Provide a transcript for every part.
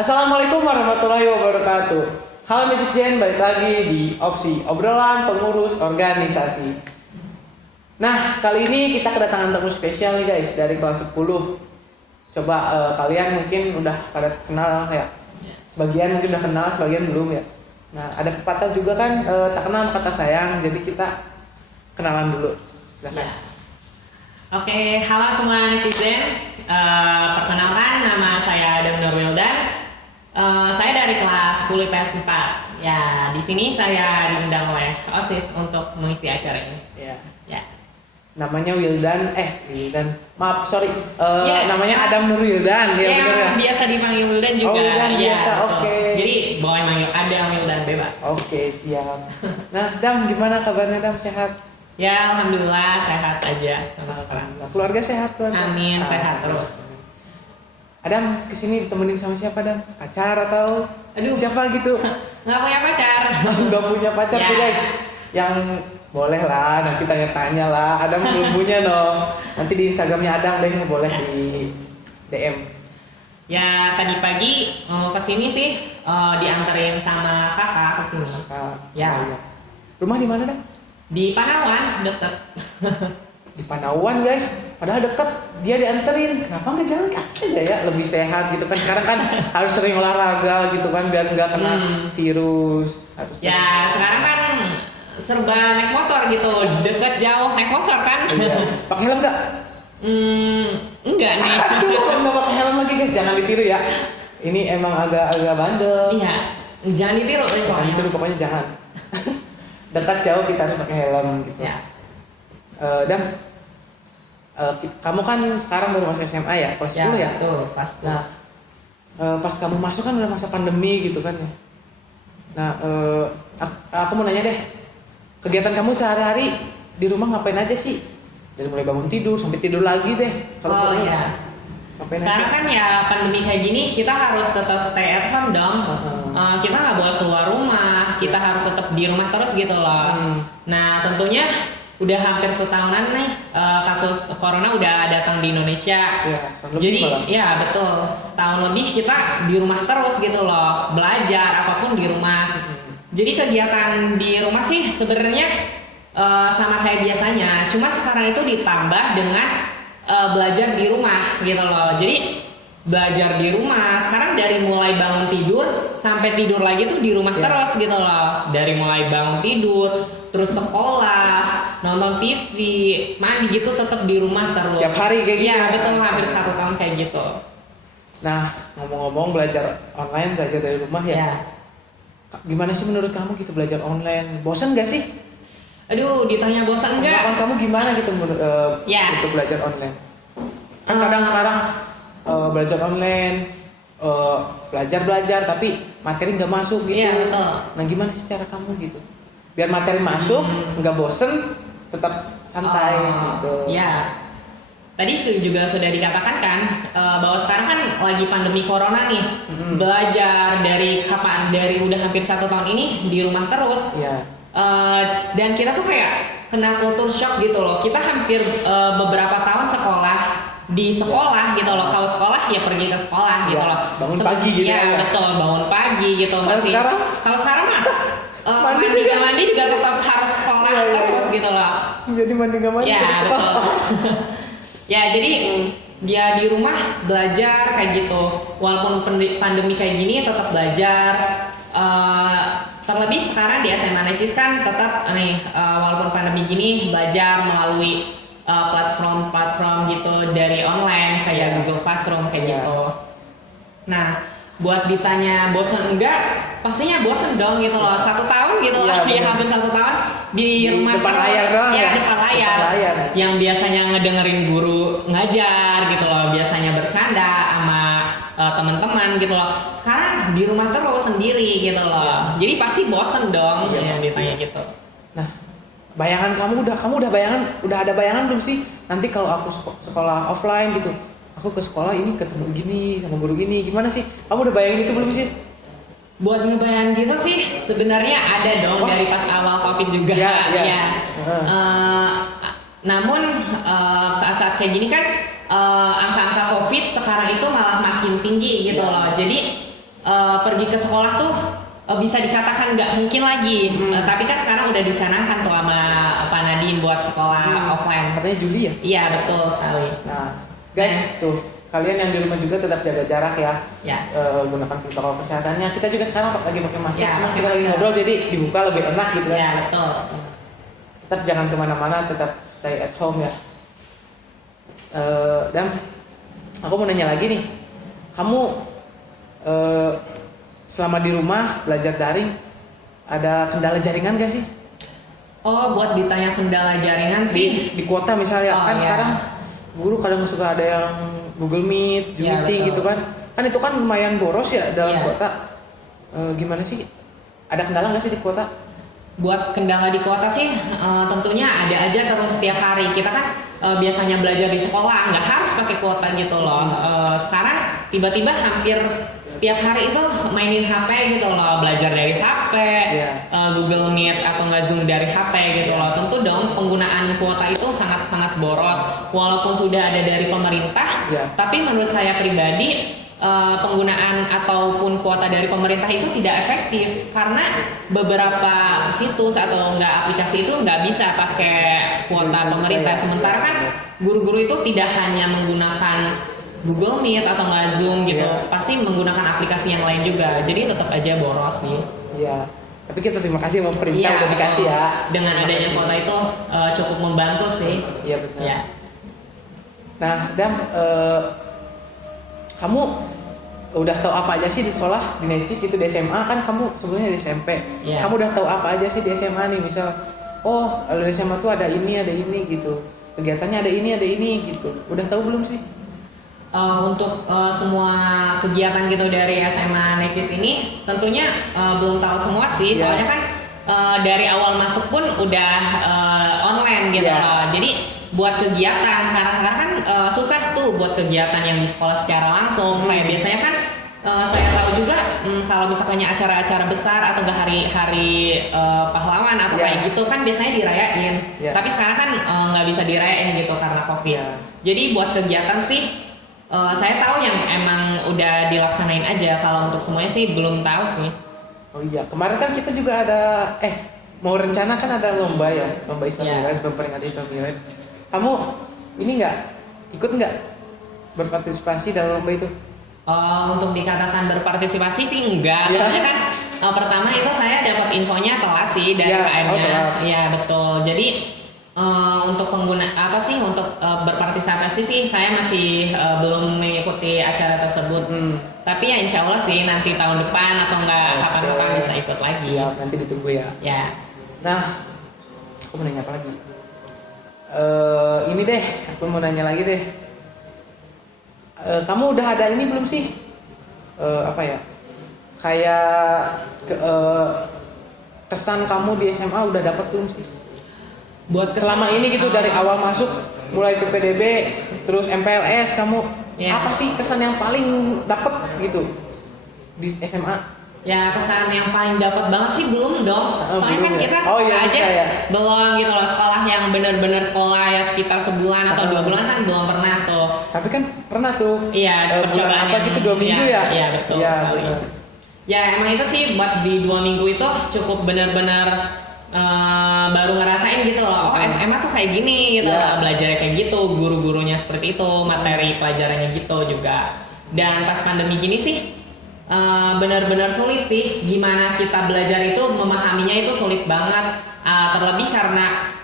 Assalamualaikum warahmatullahi wabarakatuh. Halo netizen, balik lagi di opsi obrolan pengurus organisasi. Nah, kali ini kita kedatangan tamu spesial nih guys dari kelas 10. Coba kalian mungkin udah pada kenal ya. Sebagian mungkin udah kenal, sebagian belum ya. Nah, ada pepatah juga kan tak kenal kata sayang. Jadi kita kenalan dulu. Silakan. Ya. Oke, halo semua netizen. Perkenalkan, nama saya Adam Nurwildan. Saya dari kelas 10 IPS 4. Ya, di sini saya diundang oleh OSIS untuk mengisi acara ini. Ya. Ya. Namanya Wildan. Maaf, sorry. Ya. Namanya Adam Nurwildan. Ya, benar ya. Biasa dipanggil Wildan juga. Oh, Wildan Ya, biasa. betul. Oke. Jadi boleh manggil Adam, Wildan bebas. Oke, siap. Nah, Dam, gimana kabarnya Dam? Sehat? Ya, alhamdulillah sehat aja sama sekarang. Keluarga sehat tuh? Amin, sehat terus. Adam, kesini ditemenin sama siapa Dam? Pacar atau Aduh, siapa gitu? nggak punya pacar. Nggak punya pacar Ya. tuh guys. Yang boleh lah, nanti tanya-tanya lah. Adam belum punya dong. Nanti di Instagramnya Adam deh, boleh Ya. di DM. Ya, tadi pagi kesini sih dianterin sama kakak kesini. Ya. Oh, iya. Rumah di mana Dam? Di Panawan, deket. Di Panawan guys, padahal deket, dia dianterin. Kenapa nggak jalan kaki aja ya, lebih sehat gitu kan. Sekarang kan harus sering olahraga gitu kan, biar nggak kena virus. Ya, sekarang kan serba naik motor gitu, deket jauh naik motor kan. Iya. Pakai helm nggak? Enggak nih. Aduh, nggak pakai helm lagi guys, jangan ditiru ya. Ini emang agak bandel. Iya, jangan ditiru nih Jangan pokoknya. ditiru, pokoknya jangan. Dekat jauh kita harus pakai helm gitu. Ya. Dan kamu kan sekarang baru masuk SMA ya, kelas 10 ya? Betul, kelas 10. Nah, pas kamu masuk kan udah masa pandemi gitu kan ya. Nah, aku mau nanya deh, kegiatan kamu sehari-hari di rumah ngapain aja sih? Dari mulai bangun tidur sampai tidur lagi deh. Oh iya. Ngapain Sekarang aja? kan ya pandemi kayak gini, kita harus tetap stay at home dong. Kita nggak boleh keluar rumah, kita harus tetap di rumah terus gitu loh. Nah, tentunya udah hampir setahunan nih kasus corona udah datang di Indonesia. Ya, setahun lebih Jadi malah. ya betul, setahun lebih kita di rumah terus gitu loh, belajar apapun di rumah. Jadi kegiatan di rumah sih sebenarnya sama kayak biasanya, cuma sekarang itu ditambah dengan belajar di rumah gitu loh. Jadi belajar di rumah sekarang dari mulai bangun tidur sampai tidur lagi tuh di rumah terus gitu loh. Dari mulai bangun tidur, terus sekolah, nonton TV, mandi gitu tetap di rumah terus. Tiap hari kayak gitu. Iya betul, hampir 1 tahun kayak gitu. Nah, ngomong-ngomong belajar online, belajar dari rumah ya. Ya. Gimana sih menurut kamu gitu belajar online? Bosan gak sih? Aduh, ditanya bosan enggak? Tanggapan kamu gimana gitu Ya. untuk belajar online? Kan kadang sekarang belajar online, belajar tapi materi nggak masuk gitu. Iya betul. Nah gimana sih cara kamu gitu? Biar materi masuk, nggak bosen, tetap santai gitu. Ya. Tadi juga sudah dikatakan kan bahwa sekarang kan lagi pandemi corona nih. Belajar dari kapan? Dari udah hampir 1 tahun ini di rumah terus. Iya. Dan kita tuh kayak kena culture shock gitu loh. Kita hampir beberapa tahun sekolah di sekolah gitu loh. Kalau sekolah ya pergi ke sekolah gitu loh. Bangun pagi gitu ya. ya. Betul, bangun pagi gitu. Kalau sekarang mah mandi juga tetap harus sekolah terus gitu loh. Jadi mandi nggak mandi. Ya terus betul. Ya jadi dia di rumah belajar kayak gitu. Walaupun pandemi kayak gini tetap belajar. Terlebih sekarang di SMA Necis kan tetap walaupun pandemi gini belajar melalui platform gitu dari online kayak Google Classroom kayak gitu. Nah, buat ditanya bosan enggak, pastinya bosan dong gitu loh. 1 tahun gitu loh, ya hampir 1 tahun di rumah depan terus. layar doang ya? Depan layar. Yang biasanya ngedengerin guru ngajar gitu loh, biasanya bercanda sama teman-teman gitu loh. Sekarang di rumah terus sendiri gitu loh. Jadi pasti bosen dong ya ditanya gitu. Nah, bayangan kamu udah ada bayangan belum sih? Nanti kalau aku sekolah offline gitu, aku ke sekolah ini ketemu gini sama guru gini, gimana sih? Kamu udah bayangin itu belum sih? Buat ngebayang gitu sih sebenarnya ada dong dari pas awal Covid juga. Ya. Namun saat-saat kayak gini kan angka-angka Covid sekarang itu malah makin tinggi gitu loh. Jadi pergi ke sekolah tuh bisa dikatakan nggak mungkin lagi. Tapi kan sekarang udah dicanangkan tuh sama Pak Nadiem buat sekolah offline. Katanya Juli ya? Iya betul sekali. Nah, guys, tuh kalian yang di rumah juga tetap jaga jarak ya. Ya. Gunakan protokol kesehatannya. Kita juga sekarang lagi pakai masker, Ya, cuma pakai kita lagi masker. ngobrol jadi dibuka lebih enak gitu kan. Ya betul. Tetap jangan kemana-mana, tetap stay at home ya. Dan aku mau nanya lagi nih, kamu selama di rumah belajar daring ada kendala jaringan gak sih? Oh, buat ditanya kendala jaringan sih. Di kuota misalnya Oh, kan iya. sekarang guru kadang suka ada yang Google Meet, Zoom Iya, meeting betul. gitu kan. Kan itu kan lumayan boros ya dalam Iya. kuota. Gimana sih? Ada kendala nggak sih di kuota? Buat kendala di kuota sih tentunya ada aja terus setiap hari. Kita kan biasanya belajar di sekolah nggak harus pakai kuota gitu loh. Sekarang tiba-tiba hampir setiap hari itu mainin HP gitu loh, belajar dari HP, Iya. Google Meet atau nggak Zoom dari HP gitu Iya. loh. Tentu dong penggunaan kuota itu sangat-sangat boros. Walaupun sudah ada dari pemerintah, Iya. tapi menurut saya pribadi penggunaan ataupun kuota dari pemerintah itu tidak efektif karena beberapa situs atau enggak aplikasi itu nggak bisa pakai kuota Bisa pemerintah. ya. Sementara kan guru-guru itu tidak hanya menggunakan Google Meet atau nggak Zoom gitu, Iya. pasti menggunakan aplikasi yang lain juga. Jadi tetap aja boros nih. Iya. Tapi kita terima kasih sama pemerintah Iya, udah dikasih ya. Dengan Terima adanya kasih. kuota itu cukup membantu sih. Iya benar. Ya. Nah, Dam, kamu udah tahu apa aja sih di sekolah, di Necis gitu, di SMA kan kamu sebelumnya di SMP. Iya. Kamu udah tahu apa aja sih di SMA nih, misal, oh kalau di SMA tuh ada ini gitu, kegiatannya ada ini gitu. Udah tahu belum sih? Untuk semua kegiatan gitu dari SMA Necis ini tentunya belum tahu semua sih, Iya. soalnya kan dari awal masuk pun udah online gitu Iya. loh. Jadi buat kegiatan sekarang kan susah tuh buat kegiatan yang di sekolah secara langsung. Kayak biasanya kan saya tahu juga kalau misalnya acara-acara besar atau enggak hari-hari pahlawan atau Iya. kayak gitu kan biasanya dirayain. Iya. Tapi sekarang kan nggak bisa dirayain gitu karena COVID. Iya. Jadi buat kegiatan sih saya tahu yang emang udah dilaksanain aja. Kalau untuk semuanya sih belum tahu sih. Oh iya, kemarin kan kita juga ada, mau rencana kan ada lomba ya, lomba Islam Iya. Miraj, memperingati Islam Miraj. Kamu ini ikut nggak berpartisipasi dalam lomba itu? Untuk dikatakan berpartisipasi sih enggak. Iya. Soalnya kan pertama itu saya dapat infonya telat sih dari Iya, KM-nya. oh, telat. Iya betul. Jadi untuk untuk berpartisipasi sih saya masih belum mengikuti acara tersebut. Tapi ya insya Allah sih nanti tahun depan atau enggak Oke. kapan-kapan bisa ikut lagi. Siap, nanti ditunggu ya. Ya. Nah, aku mau nanya apa lagi? Ini deh, aku mau nanya lagi deh. Kamu udah ada ini belum sih? Apa ya? Kayak kesan kamu di SMA udah dapat belum sih? Buat Selama ini gitu dari awal masuk, mulai PPDB, terus MPLS, kamu Ya. apa sih kesan yang paling dapat gitu di SMA? Ya kesan yang paling dapat banget sih belum dong. Oh, Soalnya kan belum ya? kita Oh, sekolah iya, aja bisa ya? belum gitu loh, sekolah yang benar-benar sekolah ya sekitar sebulan atau 2 bulan kan belum pernah tuh. Tapi kan pernah tuh. Iya, bulan percobaan apa yang- gitu 2 minggu ya? Iya betul Iya, sekali. benar. Ya emang itu sih buat di 2 minggu itu cukup benar-benar baru ngerasain gitu loh. Oh SMA tuh kayak gini gitu Iya. loh, belajarnya kayak gitu, guru-gurunya seperti itu, materi pelajarannya gitu juga. Dan pas pandemi gini sih benar-benar sulit sih. Gimana kita belajar itu memahaminya itu sulit banget. Terlebih karena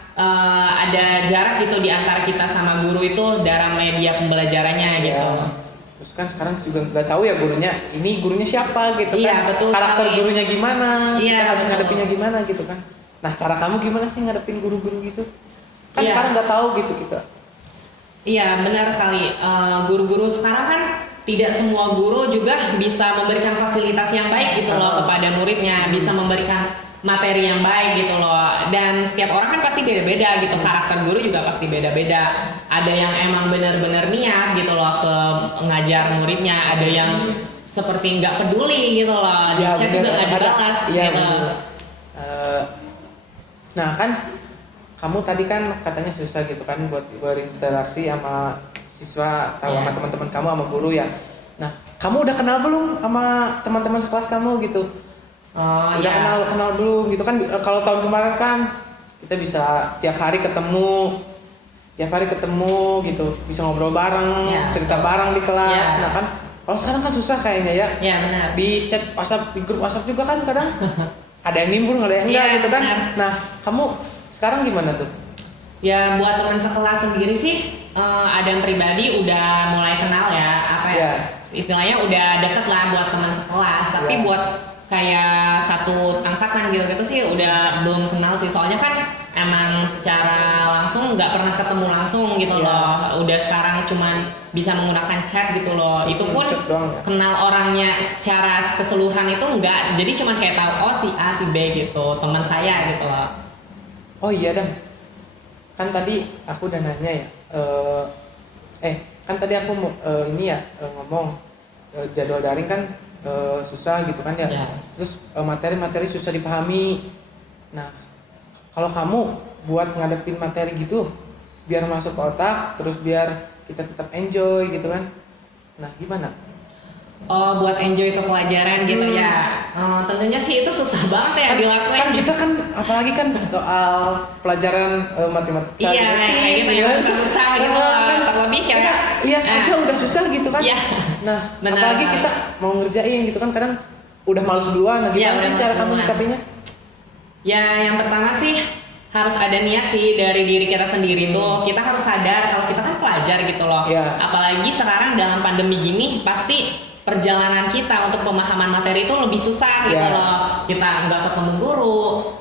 ada jarak gitu di antara kita sama guru itu dalam media pembelajarannya gitu. Iya. Terus kan sekarang juga nggak tahu ya gurunya siapa gitu Iya, kan. betul Karakter sekali. gurunya gimana, Iya, kita harus betul. ngadepinnya gimana gitu kan. Nah, cara kamu gimana sih ngadepin guru-guru gitu? Kan Iya. sekarang nggak tahu gitu kita. Iya benar sekali. Guru-guru sekarang kan tidak semua guru juga bisa memberikan fasilitas yang baik gitu loh kepada muridnya, bisa memberikan materi yang baik gitu loh. Dan setiap orang kan pasti beda-beda gitu, karakter guru juga pasti beda-beda. Ada yang emang benar-benar niat gitu loh ke ngajar muridnya, ada yang seperti nggak peduli gitu loh, di Iya, chat bener, juga nggak ada. dibalas Iya, gitu. bener. Nah kan kamu tadi kan katanya susah gitu kan buat berinteraksi sama siswa atau Iya. sama teman-teman kamu sama guru ya. Nah, kamu udah kenal belum sama teman-teman sekelas kamu gitu? Oh Udah ya. kenal belum gitu kan? Kalau tahun kemarin kan kita bisa tiap hari ketemu gitu, bisa ngobrol bareng, Ya. cerita bareng di kelas. Ya. Nah kan, kalau sekarang kan susah kayaknya ya. Ya benar. Di chat WhatsApp, di grup WhatsApp juga kan kadang ada yang nimbrung, ada yang enggak Iya, gitu kan. benar. Nah, kamu sekarang gimana tuh? Ya buat teman sekelas sendiri sih ada yang pribadi udah mulai kenal ya, apa ya, Ya. istilahnya udah deket lah buat teman sekelas. Tapi Ya. buat kayak satu angkatan gitu sih udah belum kenal sih, soalnya kan emang secara langsung nggak pernah ketemu langsung gitu Ya. loh. Udah sekarang cuman bisa menggunakan chat gitu loh. Itu pun Chat doang ya? kenal orangnya secara keseluruhan itu enggak, jadi cuman kayak tahu oh si A si B gitu, teman saya gitu loh. Oh iya Dam, kan tadi aku udah nanya ya, kan tadi aku mau ngomong jadwal daring kan susah gitu kan ya, Ya. terus materi-materi susah dipahami. Nah, kalau kamu buat ngadepin materi gitu, biar masuk ke otak, terus biar kita tetap enjoy gitu kan, nah gimana? Oh, buat enjoy ke pelajaran gitu Hmm. ya. Tentunya sih itu susah banget ya dilakuin. Kan kita kan apalagi kan soal pelajaran matematika Iya, kayak gitu ya, kan. susah-susah gitu Nah, loh. kan Terlebih kita kayak lihat aja udah susah gitu kan. Iya. Nah, Benar apalagi sekali. kita mau ngerjain gitu kan, kadang udah males duluan. Nah, Iya, gimana sih udah cara males kamu duluan. nyikapinnya? Ya, yang pertama sih harus ada niat sih dari diri kita sendiri tuh. Kita harus sadar kalau kita kan pelajar gitu loh. Iya. Apalagi sekarang dalam pandemi gini pasti perjalanan kita untuk pemahaman materi itu lebih susah gitu Iya. loh. Kita nggak ketemu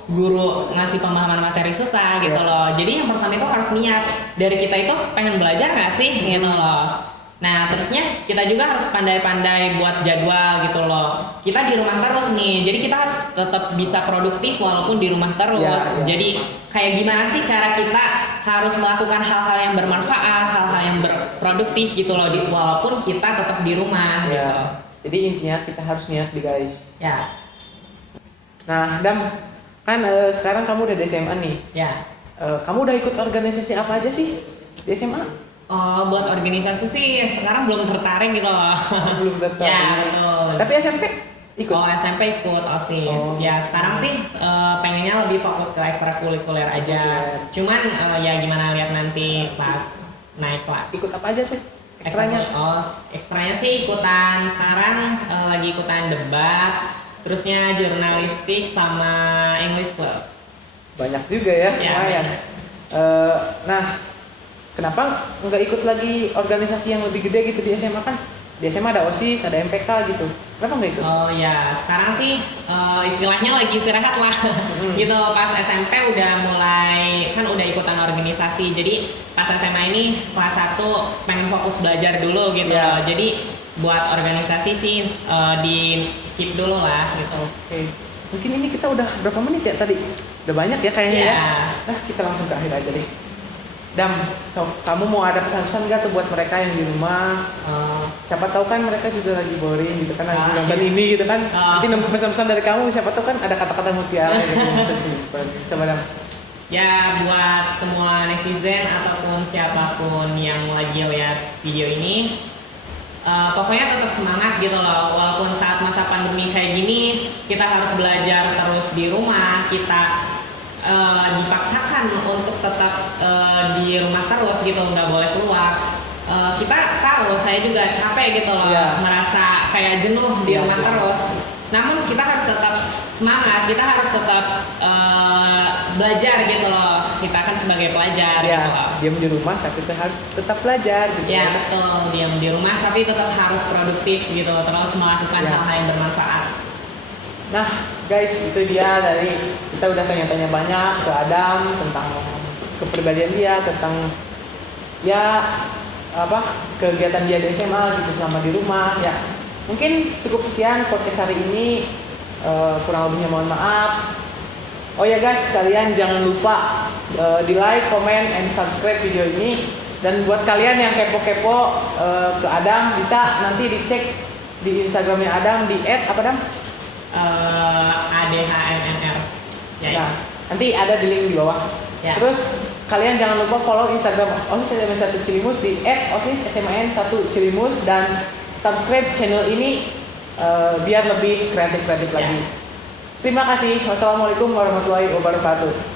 guru ngasih pemahaman materi susah gitu Iya. loh. Jadi yang pertama itu harus niat dari kita itu pengen belajar nggak sih gitu loh. Nah terusnya kita juga harus pandai-pandai buat jadwal gitu loh. Kita di rumah terus nih, jadi kita harus tetap bisa produktif walaupun di rumah terus. Iya, iya. Jadi kayak gimana sih cara kita harus melakukan hal-hal yang bermanfaat, hal-hal yang berproduktif gitu loh, walaupun kita tetap di rumah gitu. Ya. Jadi intinya kita harus niat nih guys. Ya, Nah, Dam, kan sekarang kamu udah di SMA nih. ya. Kamu udah ikut organisasi apa aja sih di SMA? Oh, buat organisasi sih sekarang belum tertarik gitu loh. Belum tertarik. Ya, betul. Tapi SMP ikut? Oh, SMP ikut OSIS. Oh. Ya, sekarang sih pengennya lebih fokus ke ekstrakurikuler aja. Ekstrakurikuler. Cuman ya gimana lihat nanti pas naik kelas. Ikut apa aja tuh? Ekstranya? Oh, ekstranya sih ikutan sekarang lagi ikutan debat, terusnya jurnalistik sama English Club. Banyak juga ya, Ya, lumayan. banyak. Nah, kenapa nggak ikut lagi organisasi yang lebih gede gitu di SMA kan? Di SMA ada OSIS, ada MPK gitu. Kenapa nggak ikut? Oh ya, sekarang sih istilahnya lagi istirahat lah. Gitu pas SMP udah mulai kan udah ikutan organisasi. Jadi pas SMA ini kelas 1 pengen fokus belajar dulu gitu Ya. loh. Jadi buat organisasi sih di skip dulu lah gitu. Oke. Mungkin ini kita udah berapa menit ya tadi? Udah banyak ya kayaknya Ya. ya. Nah, kita langsung ke akhir aja deh. Dam, kamu mau ada pesan-pesan nggak tuh buat mereka yang di rumah? Siapa tahu kan mereka juga lagi boring gitu kan, lagi nonton iya. ini gitu kan. Ah. Nanti nemu pesan-pesan dari kamu, siapa tahu kan ada kata-kata mutiara gitu. Coba Dam. Ya buat semua netizen ataupun siapapun yang lagi lihat video ini, pokoknya tetap semangat gitu loh. Walaupun saat masa pandemi kayak gini, kita harus belajar terus di rumah. Kita dipaksakan untuk tetap di rumah terus gitu, nggak boleh keluar. Kita tahu, saya juga capek gitu loh, Iya. merasa kayak jenuh di Iya, rumah iya. terus. Namun kita harus tetap semangat, kita harus tetap belajar gitu loh. Kita kan sebagai pelajar gitu loh. Ya, diam di rumah tapi kita harus tetap belajar gitu. Ya betul, diam di rumah tapi tetap harus produktif gitu, terus melakukan Ya. hal-hal yang bermanfaat. Nah, guys, itu dia dari kita udah tanya-tanya banyak ke Adam tentang kepribadian dia, tentang ya kegiatan dia di SMA gitu selama di rumah ya. Mungkin cukup sekian podcast hari ini. Kurang lebihnya mohon maaf. Oh ya guys, kalian jangan lupa di like, comment, and subscribe video ini. Dan buat kalian yang kepo-kepo ke Adam, bisa nanti dicek di Instagramnya Adam di @apa Adam? ADHMNR. Ya, Nah, nanti ada di link di bawah. Ya. Terus kalian jangan lupa follow Instagram OSIS SMN 1 Cilimus di @OSIS SMN 1 Cilimus, dan subscribe channel ini biar lebih kreatif-kreatif lagi. Terima kasih. Wassalamualaikum warahmatullahi wabarakatuh.